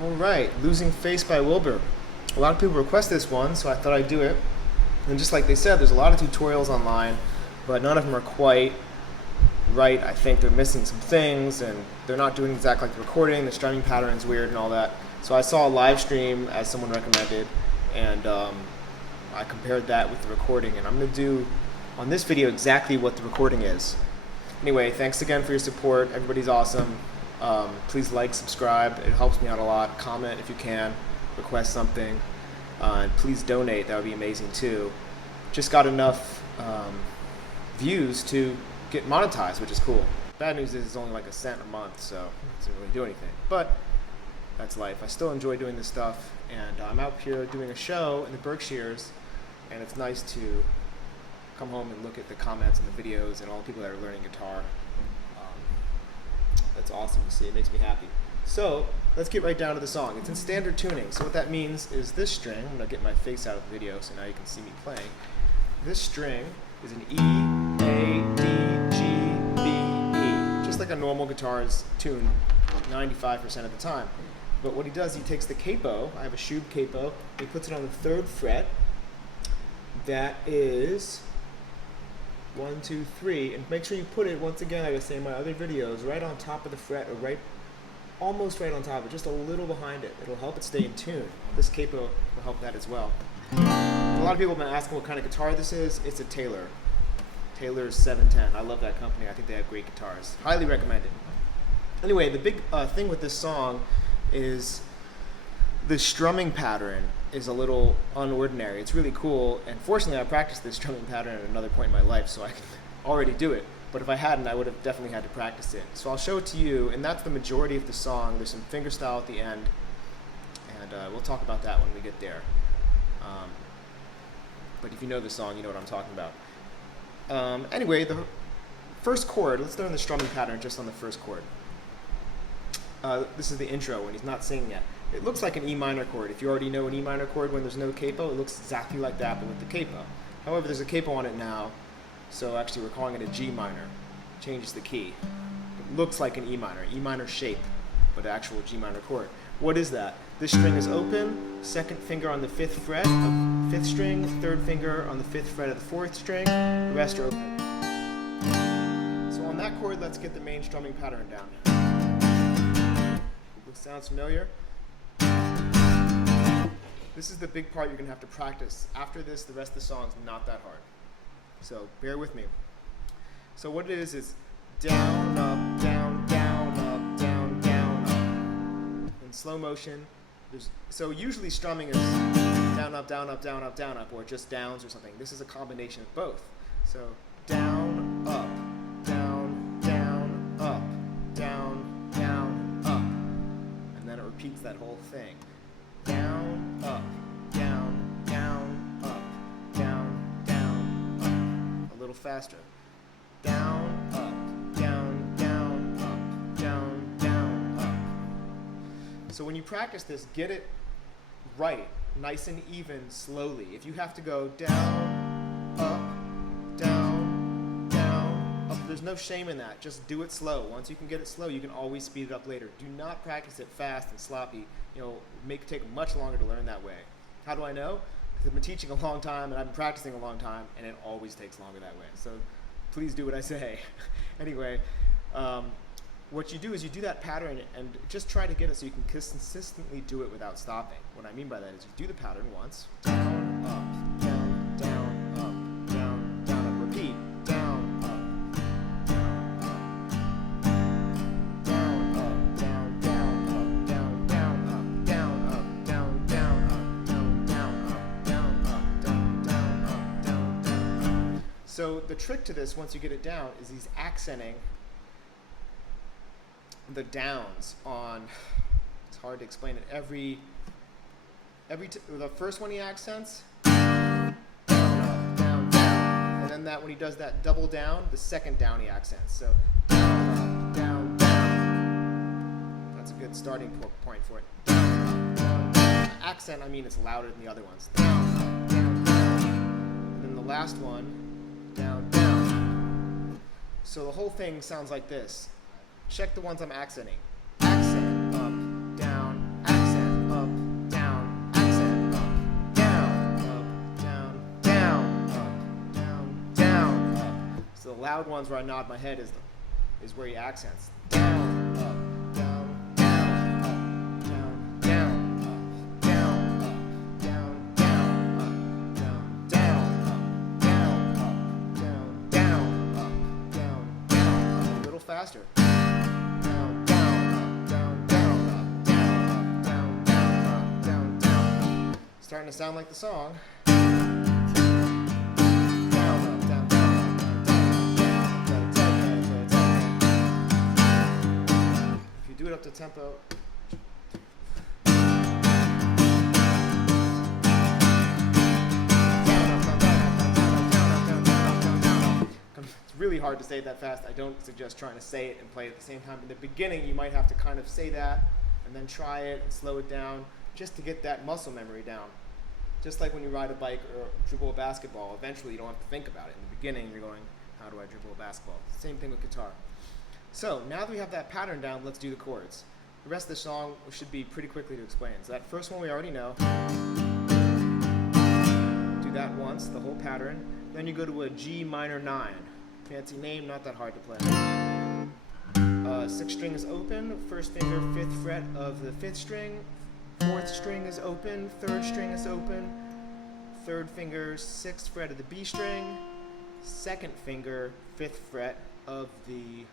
Alright, Losing Face by Wilbur. A lot of people request this one, so I thought I'd do it. And just like they said, there's a lot of tutorials online, but none of them are quite right. I think they're missing some things, and they're not doing exactly like the recording, the strumming pattern's weird and all that. So I saw a live stream, as someone recommended, and I compared that with the recording, and I'm going to do on this video exactly what the recording is. Anyway, thanks again for your support. Everybody's awesome. Please like, subscribe. It helps me out a lot. Comment if you can. Request something. And please donate. That would be amazing too. Just got enough views to get monetized, which is cool. Bad news is it's only like $0.01 a month, so it doesn't really do anything. But that's life. I still enjoy doing this stuff, and I'm out here doing a show in the Berkshires, and it's nice to come home and look at the comments and the videos and all the people that are learning guitar. That's awesome to see. It makes me happy. So let's get right down to the song. It's in standard tuning. So what that means is this string, I'm going to get my face out of the video so now you can see me playing. This string is an E, A, D, G, B, E. Just like a normal guitar is tuned 95% of the time. But what he does, he takes the capo, I have a Shub capo, he puts it on the 3rd fret. That is 1, 2, 3, and make sure you put it, once again, like I say in my other videos, right on top of the fret, or almost right on top of it, just a little behind it. It'll help it stay in tune. This capo will help that as well. A lot of people have been asking what kind of guitar this is. It's a Taylor. Taylor's 710. I love that company. I think they have great guitars. Highly recommended. Anyway, the big thing with this song is the strumming pattern is a little unordinary. It's really cool, and fortunately I practiced this strumming pattern at another point in my life, so I can already do it. But if I hadn't, I would have definitely had to practice it. So I'll show it to you, and that's the majority of the song. There's some fingerstyle at the end, and we'll talk about that when we get there. But if you know the song, you know what I'm talking about. Anyway, the first chord, let's learn the strumming pattern just on the first chord. This is the intro when he's not singing yet. It looks like an E minor chord. If you already know an E minor chord when there's no capo, it looks exactly like that, but with the capo. However, there's a capo on it now, so actually we're calling it a G minor. Changes the key. It looks like an E minor shape, but an actual G minor chord. What is that? This string is open, 2nd finger on the 5th fret of 5th string, 3rd finger on the 5th fret of the 4th string, the rest are open. So on that chord, let's get the main strumming pattern down. Sounds familiar? This is the big part you're going to have to practice. After this, the rest of the song's not that hard. So bear with me. So what it is down, up, down, down, up, down, down, up. In slow motion, so usually strumming is down, up, down, up, down, up, down, up, or just downs or something. This is a combination of both. So down, up, down, down, up, down, down, up. And then it repeats that whole thing. Down, up, down, down, up, down, down, up. A little faster. Down, up, down, down, up, down, down, up. So when you practice this, get it right, nice and even, slowly. If you have to go down, up, down, down, up, there's no shame in that. Just do it slow. Once you can get it slow, you can always speed it up later. Do not practice it fast and sloppy. Take much longer to learn that way. How do I know? Because I've been teaching a long time and I've been practicing a long time, and it always takes longer that way. So please do what I say. Anyway, what you do is you do that pattern and just try to get it so you can consistently do it without stopping. What I mean by that is you do the pattern once, down, up, down, down, up, down, down, up, repeat, down, up, down, up, down, up, down, down, up, down, down, up, down, up, down, down, up, down, down, up, down, up, down, down, up, down, down, up. So the trick to this, once you get it down, is he's accenting the downs on, it's hard to explain it, the first one he accents, down, up, down, down, and then that when he does that double down, the second down he accents, so down, up, down, down, that's a good starting point for it, down, up, down, down. Accent, I mean it's louder than the other ones, down, up, down, down, and then the last one, down, down, so the whole thing sounds like this. Check the ones I'm accenting. Accent, up, down, accent. loud ones where I nod my head is where he accents. Down, up, down, down, up, down, down, up, down, up, down, down, up, down, down, up, down, up, down, down, up, down, down, up. A little faster. Down, down, up, down, down, up, down, up, down, down, up, down, down. Starting to sound like the song. Do it up to tempo. It's really hard to say it that fast. I don't suggest trying to say it and play it at the same time. In the beginning, you might have to kind of say that and then try it and slow it down just to get that muscle memory down. Just like when you ride a bike or dribble a basketball, eventually you don't have to think about it. In the beginning, you're going, how do I dribble a basketball? Same thing with guitar. So now that we have that pattern down, let's do the chords. The rest of the song should be pretty quickly to explain. So that first one we already know. Do that once, the whole pattern. Then you go to a G minor 9. Fancy name, not that hard to play. 6th string is open, 1st finger, 5th fret of the 5th string. 4th string is open, 3rd string is open. 3rd finger, 6th fret of the B string. 2nd finger, 5th fret of the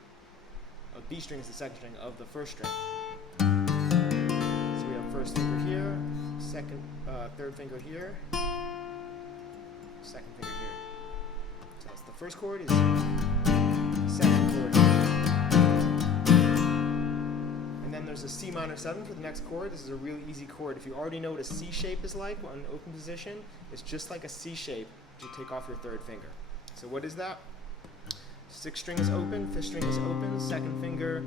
B string is the 2nd string of the 1st string. So we have 1st finger here, 3rd finger here, 2nd finger here. So that's the 1st chord is 2nd chord. And then there's a C minor 7 for the next chord. This is a really easy chord. If you already know what a C shape is like on open position, it's just like a C shape. You take off your 3rd finger. So what is that? 6th string is open, 5th string is open, 2nd finger,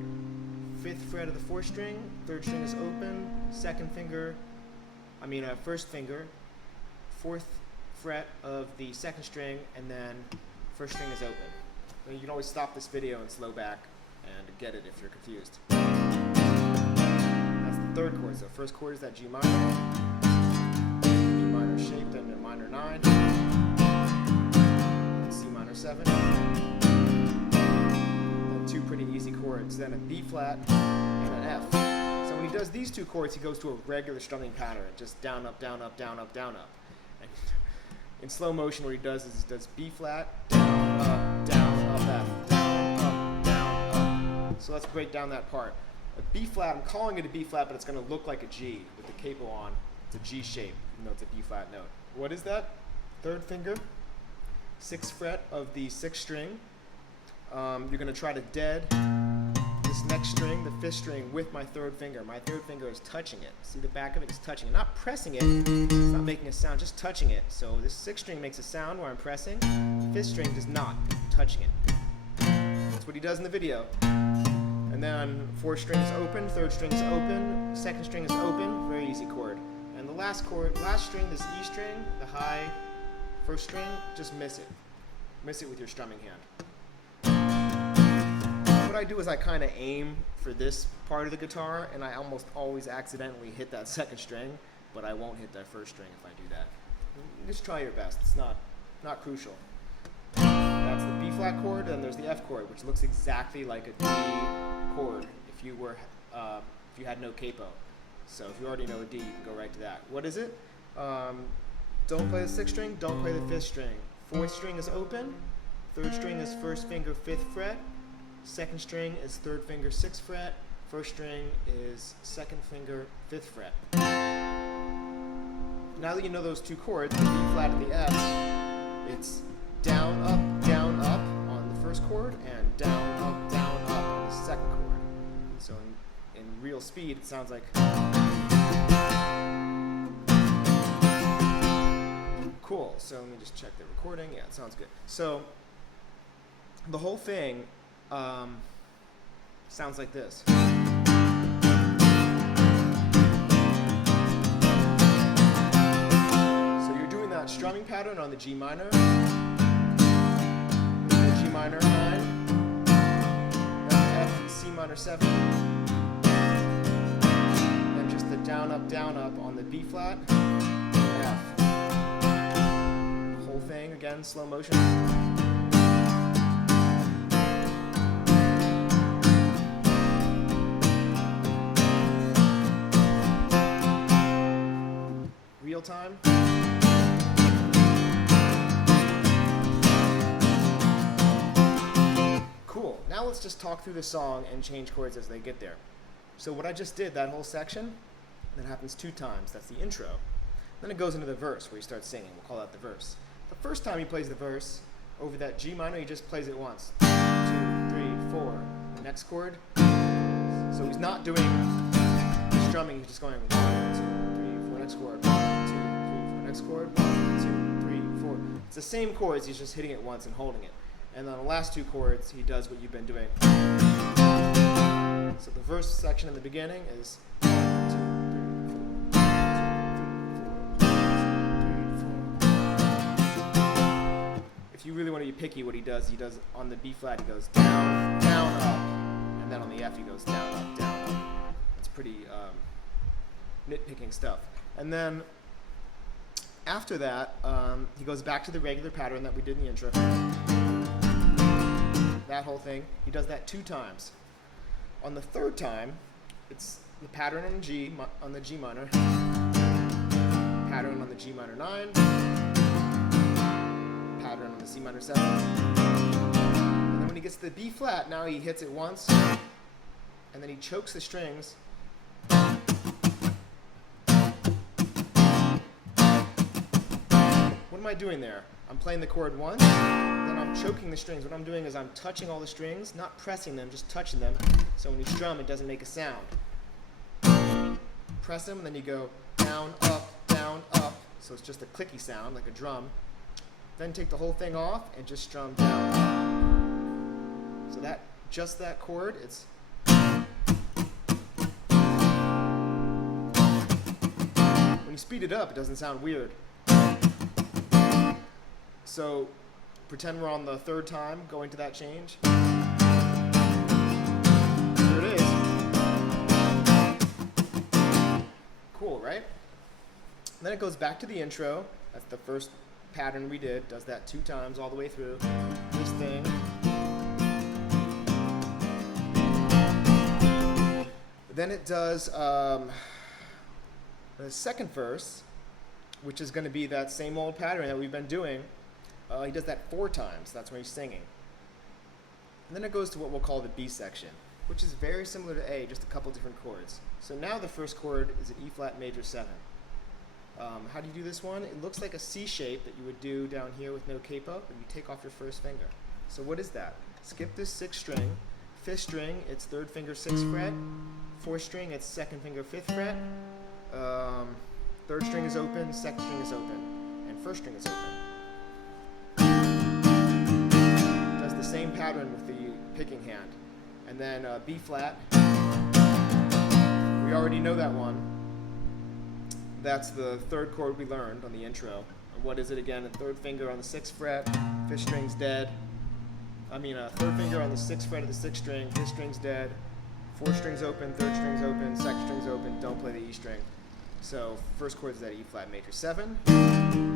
5th fret of the 4th string, 3rd string is open, 1st finger, 4th fret of the 2nd string, and then 1st string is open. And you can always stop this video and slow back and get it if you're confused. That's the 3rd chord. So 1st chord is that G minor, G minor shaped and a minor 9, C minor 7. Two pretty easy chords, then a B flat and an F. So when he does these two chords, he goes to a regular strumming pattern, just down, up, down, up, down, up, down, up. And in slow motion, what he does is he does B flat, down, up, F, down, up, down, up. So let's break down that part. A B flat, I'm calling it a B flat, but it's going to look like a G with the capo on. It's a G shape, even though it's a B flat note. What is that? 3rd finger, 6th fret of the 6th string. You're going to try to dead this next string, the 5th string, with my 3rd finger. My 3rd finger is touching it. See, the back of it is touching it. Not pressing it. It's not making a sound, just touching it. So this 6th string makes a sound where I'm pressing. The 5th string does not, touching it. That's what he does in the video. And then 4th string is open, 3rd string is open, 2nd string is open. Very easy chord. And the last string, this E string, the high 1st string, just miss it. Miss it with your strumming hand. What I do is I kind of aim for this part of the guitar, and I almost always accidentally hit that 2nd string, but I won't hit that 1st string if I do that. Just try your best. It's not crucial. That's the B flat chord, and there's the F chord, which looks exactly like a D chord if you had no capo. So if you already know a D, you can go right to that. What is it? Don't play the 6th string. Don't play the 5th string. 4th string is open. 3rd string is 1st finger 5th fret. 2nd string is 3rd finger 6th fret. 1st string is 2nd finger 5th fret. Now that you know those two chords, the B flat and the F, it's down, up on the 1st chord, and down, up on the 2nd chord. So in real speed, it sounds like. Cool. So let me just check the recording. Yeah, it sounds good. So the whole thing sounds like this. So you're doing that strumming pattern on the G minor, the G minor 9, then the F and C minor 7, then just the down, up on the B flat, and F. Whole thing again, slow motion. real time. Cool. Now let's just talk through the song and change chords as they get there. So what I just did, that whole section, that happens 2 times. That's the intro. Then it goes into the verse where he starts singing. We'll call that the verse. The first time he plays the verse over that G minor, he just plays it once. 2, 3, 4. The next chord. So he's not doing the strumming. He's just going 1, 2, 3, 4. Next chord. 1, 2, 3, 4. Next chord. 1, 2, 3, 4. It's the same chords. He's just hitting it once and holding it. And then on the last 2 chords, he does what you've been doing. So the verse section in the beginning is 1, 2, 3, 4. 1, 2, 3, 4. If you really want to be picky, what he does on the B flat, he goes down, down, up, and then on the F, he goes down, up, down, up. It's pretty nitpicking stuff. And then after that, he goes back to the regular pattern that we did in the intro. That whole thing, he does that 2 times. On the 3rd time, it's the pattern on the G minor, pattern on the G minor 9, pattern on the C minor 7. And then when he gets to the B flat, now he hits it once, and then he chokes the strings. What am I doing there? I'm playing the chord once, then I'm choking the strings. What I'm doing is I'm touching all the strings, not pressing them, just touching them. So when you strum, it doesn't make a sound. Press them, and then you go down, up, down, up. So it's just a clicky sound, like a drum. Then take the whole thing off and just strum down, up. So just that chord, it's... When you speed it up, it doesn't sound weird. So pretend we're on the 3rd time going to that change. Here it is. Cool, right? Then it goes back to the intro. That's the first pattern we did. Does that 2 times all the way through. This thing. Then it does the 2nd verse, which is going to be that same old pattern that we've been doing. He does that 4 times. That's when he's singing. And then it goes to what we'll call the B section, which is very similar to A, just a couple different chords. So now the first chord is an E flat major 7. How do you do this one? It looks like a C shape that you would do down here with no capo, but you take off your first finger. So what is that? Skip this 6th string. 5th string, it's 3rd finger 6th fret. 4th string, it's 2nd finger 5th fret. 3rd string is open, 2nd string is open, and 1st string is open. Does the same pattern with the picking hand. And then B flat. We already know that one. That's the 3rd chord we learned on the intro. And what is it again? A 3rd finger on the 6th fret, 5th string's dead. A 3rd finger on the 6th fret of the 6th string, 5th string's dead. 4th string's open, 3rd string's open, 2nd string's open. Don't play the E string. So first chord is that E flat major 7. Then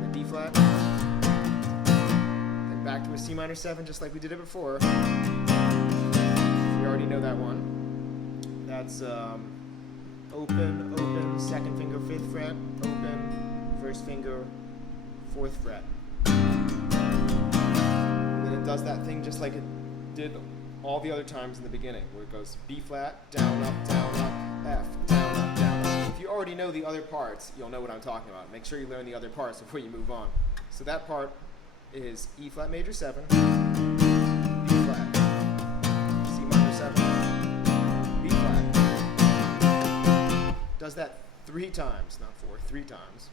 the D flat. Then back to a C minor 7, just like we did it before. We already know that one. That's open, open, 2nd finger 5th fret, open, 1st finger 4th fret. And then it does that thing just like it did all the other times in the beginning, where it goes B flat, down, up, F, down, up, down, up. If you already know the other parts, you'll know what I'm talking about. Make sure you learn the other parts before you move on. So that part is E flat major 7, B flat, C minor 7, B flat. Does that 3 times, not 4, 3 times.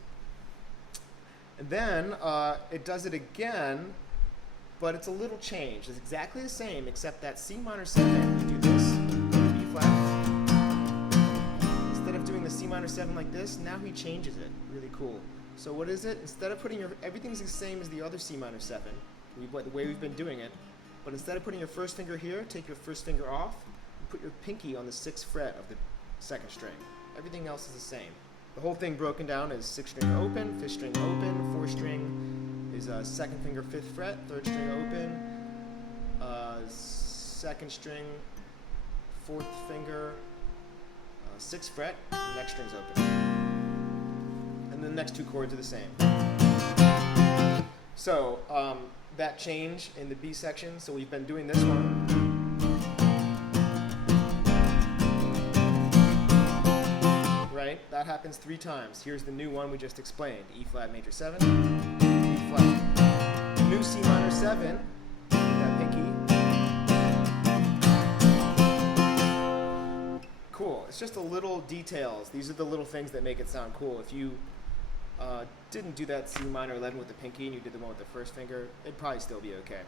And then it does it again, but it's a little changed. It's exactly the same, except that C minor 7, you do this, B flat. Instead of doing the C minor 7 like this, now he changes it. Really cool. So what is it? Instead of putting everything's the same as the other C minor 7, the way we've been doing it, but instead of putting your first finger here, take your first finger off, and put your pinky on the 6th fret of the 2nd string. Everything else is the same. The whole thing broken down is 6th string open, 5th string open, 4th string is 2nd finger 5th fret, 3rd string open, 2nd string 4th finger 6th fret, next string's open. and the next two chords are the same. So that change in the B section, so we've been doing this one. Right? That happens 3 times. Here's the new one we just explained. E flat major 7, E flat. New C minor 7, that pinky. Cool. It's just the little details. These are the little things that make it sound cool. If you didn't do that C minor 11 with the pinky and you did the one with the first finger, it'd probably still be okay.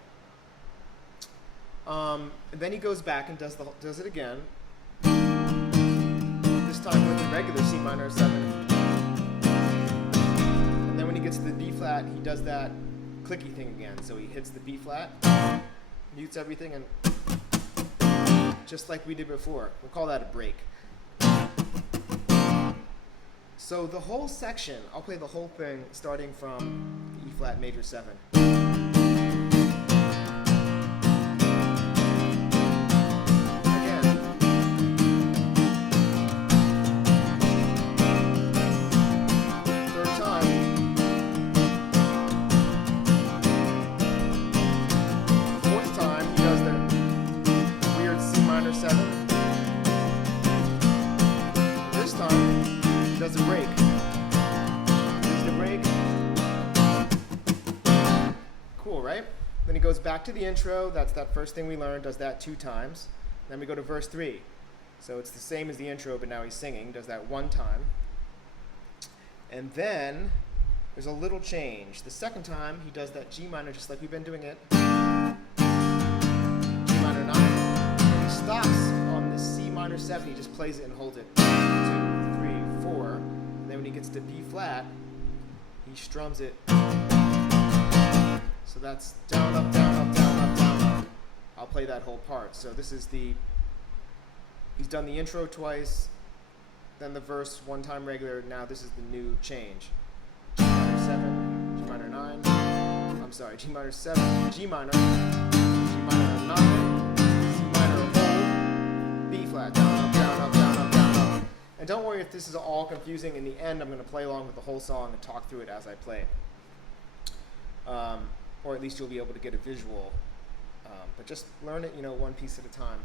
And then he goes back and does it again. This time with the regular C minor 7. And then when he gets to the B flat, he does that clicky thing again. So he hits the B flat, mutes everything, and just like we did before. We'll call that a break. So the whole section, I'll play the whole thing starting from the E flat major 7. Does a break. Here's the break. Cool, right? Then he goes back to the intro. That's that first thing we learned. Does that 2 times. Then we go to verse 3. So it's the same as the intro, but now he's singing. Does that 1 time. And then there's a little change. The second time he does that G minor just like we've been doing it. G minor 9. And he stops on the C minor 7. He just plays it and holds it. 2, 3, 4. And then when he gets to B flat, he strums it. So that's down, up, down, up, down, up, down, up. I'll play that whole part. So this is he's done the intro twice, then the verse 1 time regular. Now this is the new change. G minor 7, G minor 9. I'm sorry, G minor 7, G minor, G minor 9, C minor hold, B flat, down, up, down, up, down, up, down, up. And don't worry if this is all confusing. In the end, I'm going to play along with the whole song and talk through it as I play. Or at least you'll be able to get a visual. But just learn it, one piece at a time.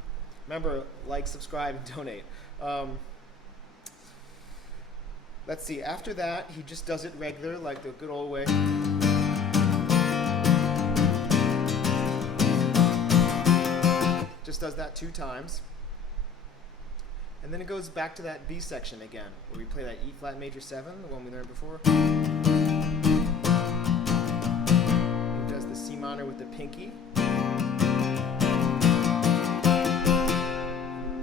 Remember, like, subscribe, and donate. Let's see. After that, he just does it regular, like the good old way. Just does that 2 times. And then it goes back to that B section again, where we play that E flat major 7, the one we learned before. He does the C minor with the pinky.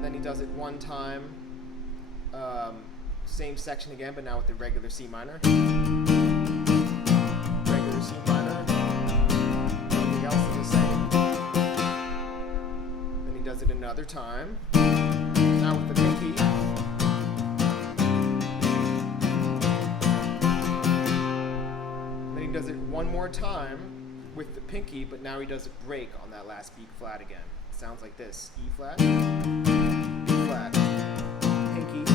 Then he does it 1 time, same section again, but now with the regular C minor. Regular C minor. Everything else is the same. Then he does it another time. Now with the pinky. Then he does it 1 more time with the pinky, but now he does a break on that last B flat again. It sounds like this. E flat, B flat, pinky, E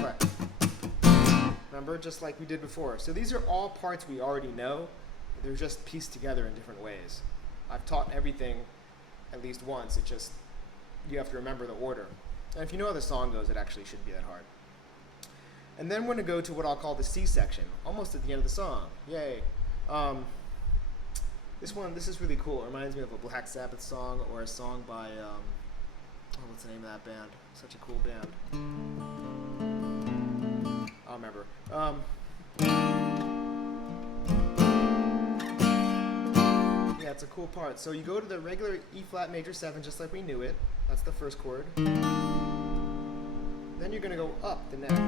flat. Remember, just like we did before. So these are all parts we already know. They're just pieced together in different ways. I've taught everything at least once. It just, you have to remember the order. And if you know how the song goes, it actually shouldn't be that hard. And then we're going to go to what I'll call the C section, almost at the end of the song. Yay. This is really cool. It reminds me of a Black Sabbath song or a song by, what's the name of that band? Such a cool band. I'll remember. Yeah, it's a cool part. So you go to the regular E flat major 7, just like we knew it. That's the first chord. Then you're going to go up the neck.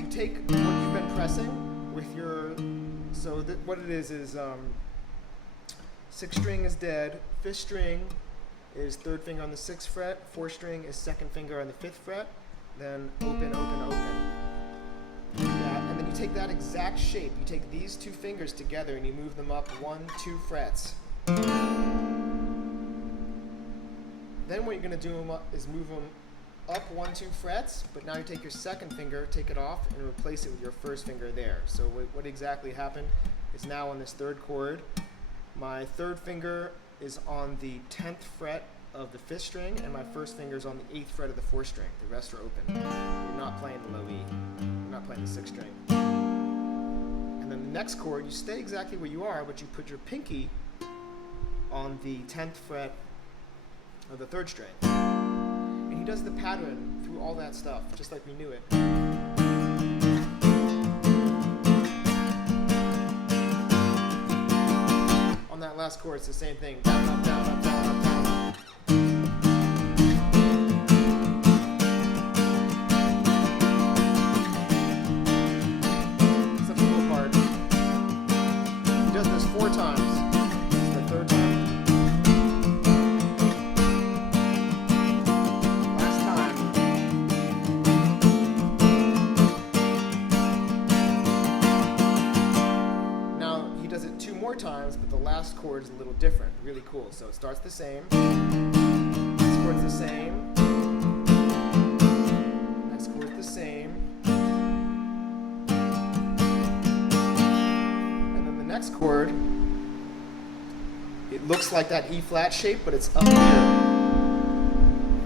You take what you've been pressing with your, so what it is 6th string is dead, 5th string is 3rd finger on the 6th fret, 4th string is 2nd finger on the 5th fret, then open, open, open. And then you take that exact shape, you take these 2 fingers together and you move them up 1, 2 frets. Then what you're going to do is move them up 1, 2 frets, but now you take your second finger, take it off, and replace it with your first finger there. So what exactly happened is now on this third chord, my third finger is on the 10th fret of the 5th string, and my first finger is on the 8th fret of the 4th string. The rest are open. You're not playing the low E. You're not playing the 6th string. And then the next chord, you stay exactly where you are, but you put your pinky on the 10th fret of the 3rd string. And he does the pattern through all that stuff, just like we knew it. On that last chord, it's the same thing. Down, up, down, up, down, up, down, up. Such a cool part. He does this 4 times. This is the 3rd time. Last time. Now he does it 2 more times, but the last chord is a little different. Really cool. So it starts the same. Next chord's the same. Next chord's the same. And then the next chord, it looks like that E flat shape, but it's up here.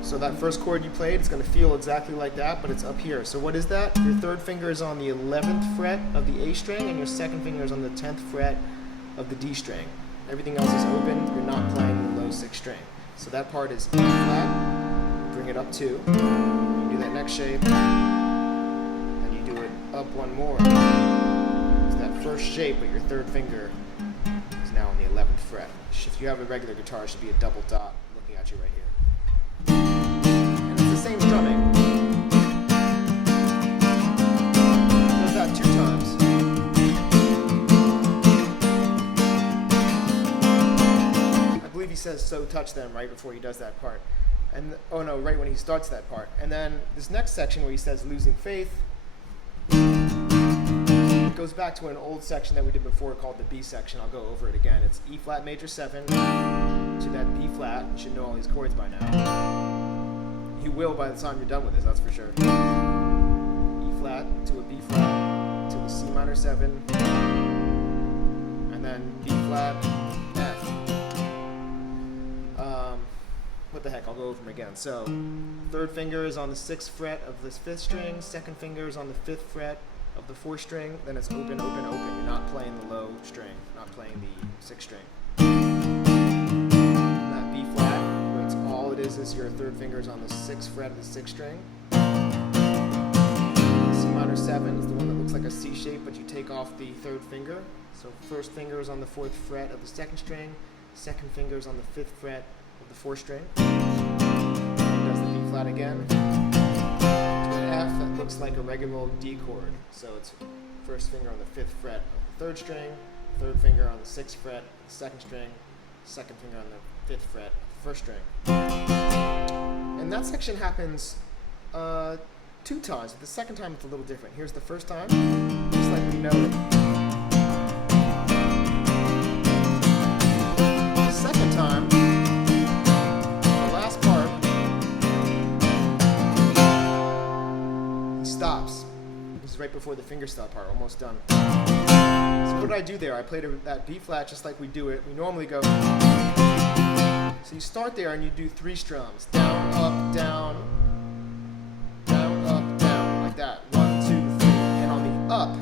So that first chord you played is going to feel exactly like that, but it's up here. So what is that? Your third finger is on the 11th fret of the A string, and your second finger is on the 10th fret of the D string. Everything else is open. You're not playing the low 6th string. So that part is E flat. Bring it up 2. You do that next shape. Then you do it up 1 more. It's that first shape, but your third finger is now on the 11th fret. If you have a regular guitar, it should be a double dot looking at you right here. And it's the same strumming. Does that 2 times. He says so touch them right before he does that part, and oh no, right when he starts that part. And then this next section where he says losing faith, it goes back to an old section that we did before called the B section. I'll go over it again. It's E flat major 7 to that B flat. You should know all these chords by now. You will by the time you're done with this, that's for sure. E flat to a B flat to a C minor 7, and then B flat, F. What the heck, I'll go over them again. So, third finger is on the 6th fret of this 5th string, second finger is on the 5th fret of the 4th string, then it's open, open, open. You're not playing the low string, you're not playing the 6th string. And that B flat, where it's all it is your third finger is on the 6th fret of the 6th string. C minor 7 is the one that looks like a C shape, but you take off the third finger. So first finger is on the 4th fret of the 2nd string, second finger is on the 5th fret of the 4th string. And does the B flat again. To an F that looks like a regular old D chord. So it's first finger on the 5th fret of the 3rd string, third finger on the 6th fret of the 2nd string, second finger on the 5th fret of the 1st string. And that section happens 2 times. But the second time it's a little different. Here's the first time, just like we know it. The second time, the last part, he stops. This is right before the fingerstyle part, almost done. So what did I do there? I played that B flat just like we do it. We normally go. So you start there and you do 3 strums. Down, up, down, down, up, down, like that. 1, 2, 3. And on the up,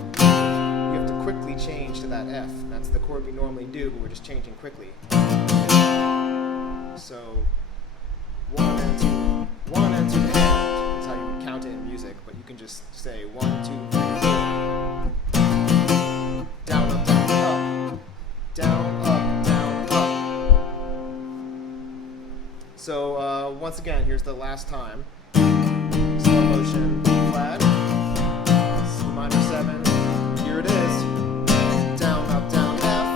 you have to quickly change to that F. That's the chord we normally do, but we're just changing quickly. So 1 and 2, 1 and 2 and. That's how you would count it in music, but you can just say 1, 2, 3, 4. Down, up, down, up. Down, up, down, up. So once again, here's the last time. Slow motion, B flat, C minor 7. Here it is. Down, up, down, F.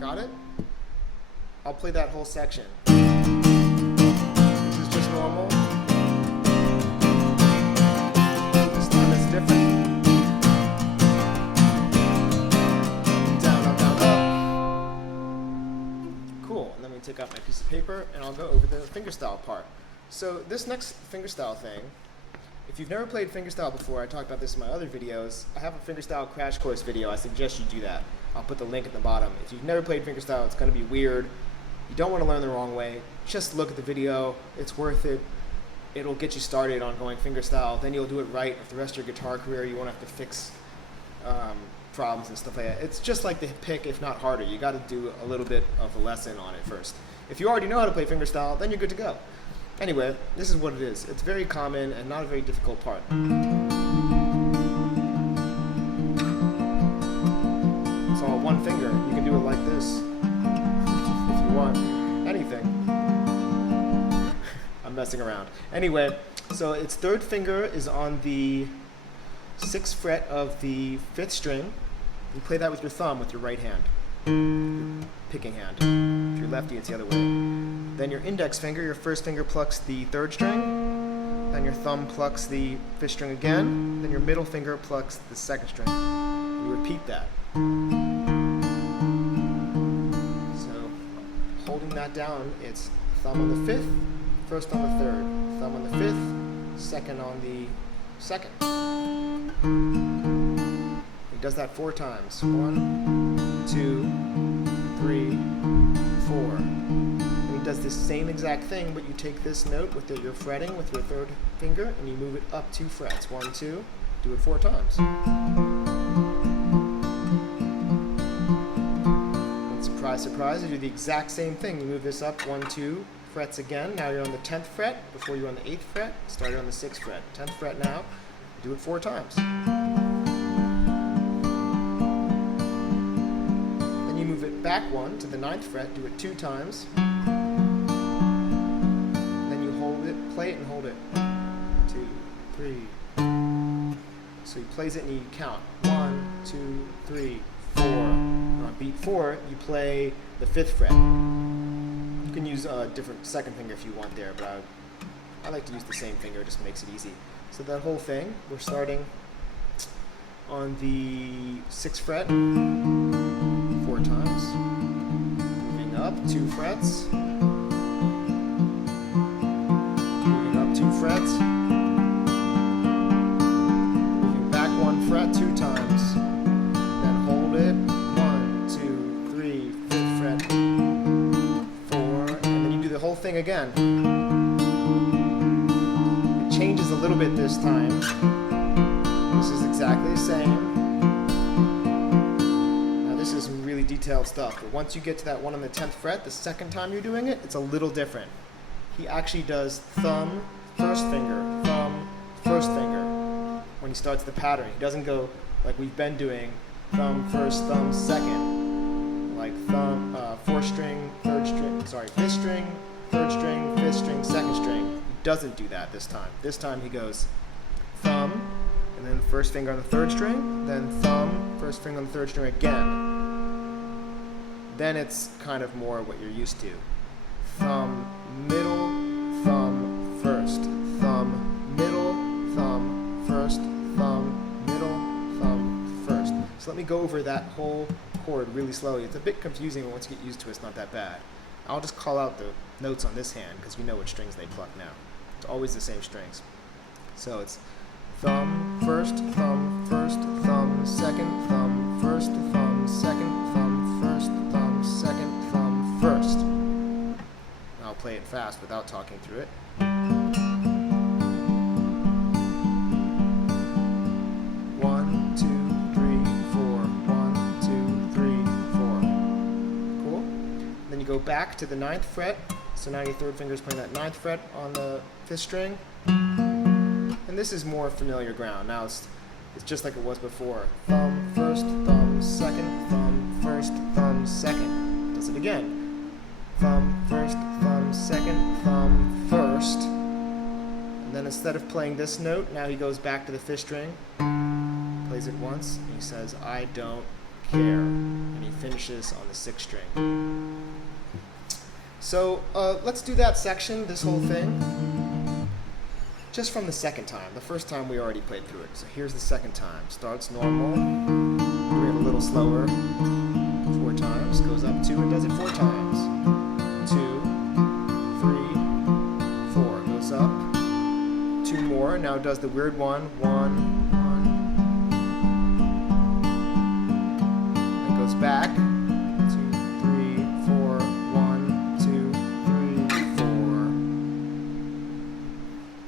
Got it? I'll play that whole section. This is just normal. This time it's different. Down, up, down, up. Cool. And then we take out my piece of paper and I'll go over the fingerstyle part. So this next fingerstyle thing, if you've never played fingerstyle before, I talked about this in my other videos. I have a fingerstyle crash course video. I suggest you do that. I'll put the link at the bottom. If you've never played fingerstyle, it's going to be weird. You don't want to learn the wrong way. Just look at the video. It's worth it. It'll get you started on going fingerstyle. Then you'll do it right. For the rest of your guitar career, you won't have to fix problems and stuff like that. It's just like the pick, if not harder. You got to do a little bit of a lesson on it first. If you already know how to play fingerstyle, then you're good to go. Anyway, this is what it is. It's very common and not a very difficult part. It's all one finger. You can do it like this if you want. Anything. I'm messing around. Anyway, so its third finger is on the 6th fret of the 5th string. You play that with your thumb with your right hand, your picking hand. If you're lefty, it's the other way. Then your index finger, your first finger plucks the 3rd string. Then your thumb plucks the 5th string again. Then your middle finger plucks the 2nd string. You repeat that. So holding that down, it's thumb on the 5th, first on the 3rd, thumb on the 5th, 2nd on the 2nd. He does that 4 times. 1, 2, 3, 4. And he does this same exact thing, but you take this note with your fretting with your 3rd finger and you move it up 2 frets. 1, 2, do it 4 times. And surprise, surprise, you do the exact same thing. You move this up 1, 2 frets again. Now you're on the 10th fret. Before you were on the 8th fret. Started on the 6th fret. 10th fret now. Do it 4 times. Then you move it back 1 to the 9th fret. Do it 2 times. Then you hold it, play it, and hold it. 2, 3. So he plays it and you count. 1, 2, 3, 4. And on beat 4, you play the 5th fret. You can use a different 2nd finger if you want there, but I like to use the same finger. It just makes it easy. So that whole thing, we're starting on the 6th fret 4 times, moving up 2 frets, moving up 2 frets, moving back 1 fret 2 times, then hold it 1, 2, 3, 5th fret, 4, and then you do the whole thing again. Changes a little bit this time. This is exactly the same. Now this is some really detailed stuff, but once you get to that one on the 10th fret, the second time you're doing it, it's a little different. He actually does thumb, 1st finger, thumb, 1st finger when he starts the pattern. He doesn't go like we've been doing, thumb 1st, thumb 2nd, like thumb, 4th string, 3rd string, sorry, 5th string, 3rd string, 5th string, 2nd string. Doesn't do that this time. This time he goes thumb, and then 1st finger on the 3rd string, then thumb, 1st finger on the 3rd string again. Then it's kind of more what you're used to. Thumb, middle, thumb, 1st, thumb, middle, thumb, 1st, thumb, middle, thumb, 1st. So let me go over that whole chord really slowly. It's a bit confusing, but once you get used to it, it's not that bad. I'll just call out the notes on this hand because you know which strings they pluck now. It's always the same strings. So it's thumb, 1st, thumb, 1st, thumb, 2nd, thumb, 1st, thumb, 2nd, thumb, 1st, thumb, 2nd, thumb, 1st. I'll play it fast without talking through it. 1, 2, 3, 4. 1, 2, 3, 4. Cool? Then you go back to the 9th fret. So now your 3rd finger is playing that 9th fret on the 5th string. And this is more familiar ground. Now it's just like it was before. Thumb 1st, thumb 2nd, thumb 1st, thumb 2nd. Does it again. Thumb 1st, thumb 2nd, thumb 1st. And then instead of playing this note, now he goes back to the 5th string, plays it once, and he says, I don't care. And he finishes on the 6th string. So let's do that section, this whole thing, just from the 2nd time. The 1st time we already played through it. So here's the 2nd time. Starts normal, doing it a little slower, 4 times, goes up 2 and does it 4 times. 2, 3, 4, goes up. 2 more. Now it does the weird one. 1, 1. It goes back. 2, 3, 4. 1, 2, 3,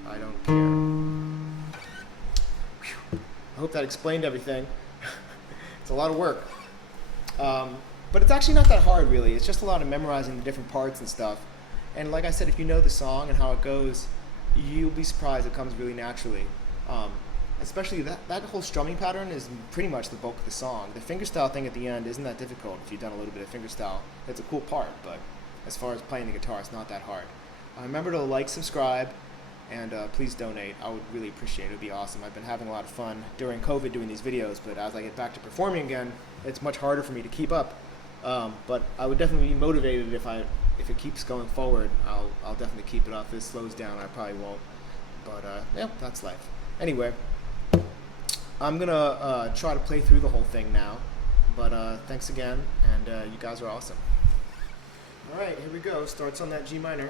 4. I don't care. Whew. I hope that explained everything. It's a lot of work. But it's actually not that hard, really. It's just a lot of memorizing the different parts and stuff. And like I said, if you know the song and how it goes, you'll be surprised it comes really naturally. Especially that whole strumming pattern is pretty much the bulk of the song. The fingerstyle thing at the end isn't that difficult if you've done a little bit of fingerstyle. It's a cool part, but as far as playing the guitar, it's not that hard. Remember to like, subscribe, and please donate. I would really appreciate it. It would be awesome. I've been having a lot of fun during COVID doing these videos, but as I get back to performing again, it's much harder for me to keep up. But I would definitely be motivated if it keeps going forward. I'll definitely keep it up. If it slows down, I probably won't. But yeah, that's life. Anyway, I'm gonna try to play through the whole thing now. But thanks again, and you guys are awesome. All right, here we go. Starts on that G minor.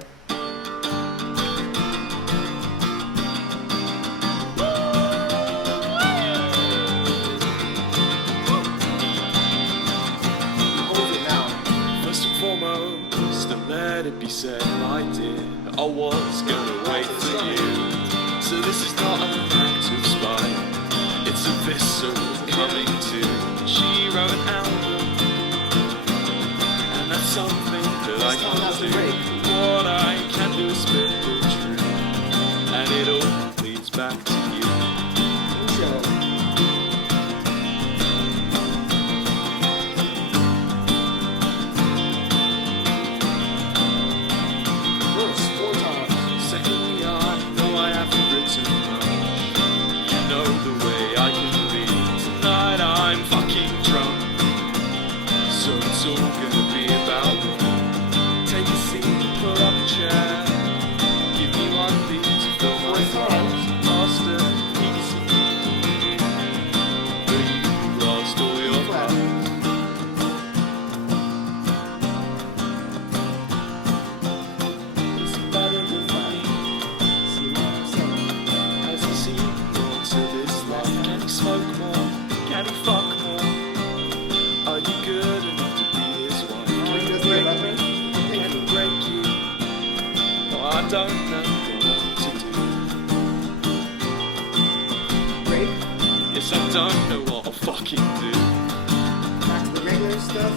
Let it be said, my dear, I was gonna wait for you. So this is not an act of spite, it's a visceral coming to. She wrote an album, and that's something that I can't do. What I can do is spit the truth, and it all leads back to you. I don't know what to do. Break? Yes, I don't know what I'll fucking do. Back to the regular stuff.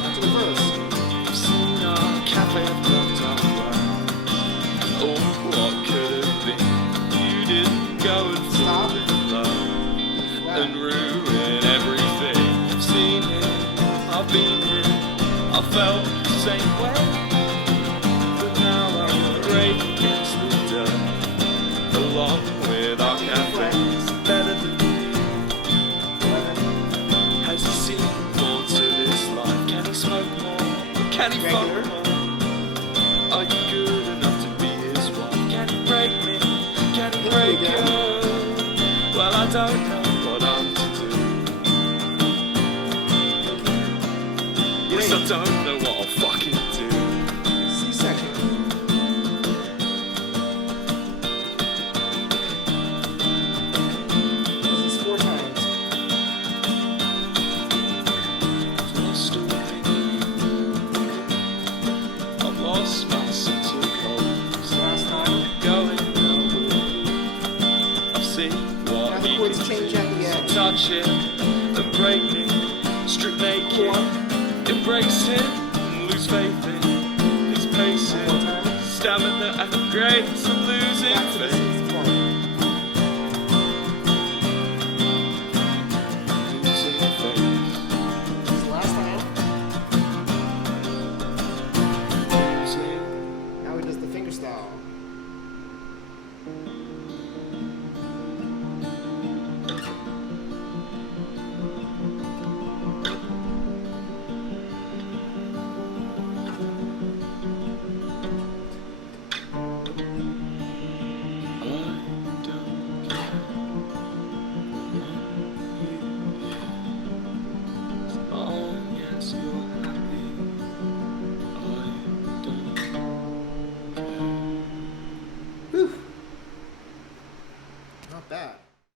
Back to the verse. I've seen a cafe of blocked up round. Oh, what could have been? You didn't go and fall in love and ruin everything. I've seen it, I've been here, I felt the same way. But now I'm great against the dirt, along with our cafe. It's better than me. Has he seen more to this life? Can he smoke more? Can he fuck more? Are you good enough to be his wife? Can he break me? Can he break you? Well, I don't know what I'm to do. Yes, I don't know what I'll fucking do. C-section. This is 4 times. I've lost all meaning. I've lost my sense of purpose. Last time. Going nowhere. I've seen what Now the he chords can change do. at the end. Touch him and break me. Strip naked. Embrace him and lose faith in his pacing. Stamina and grace. I'm losing Back to the faith. 6th one.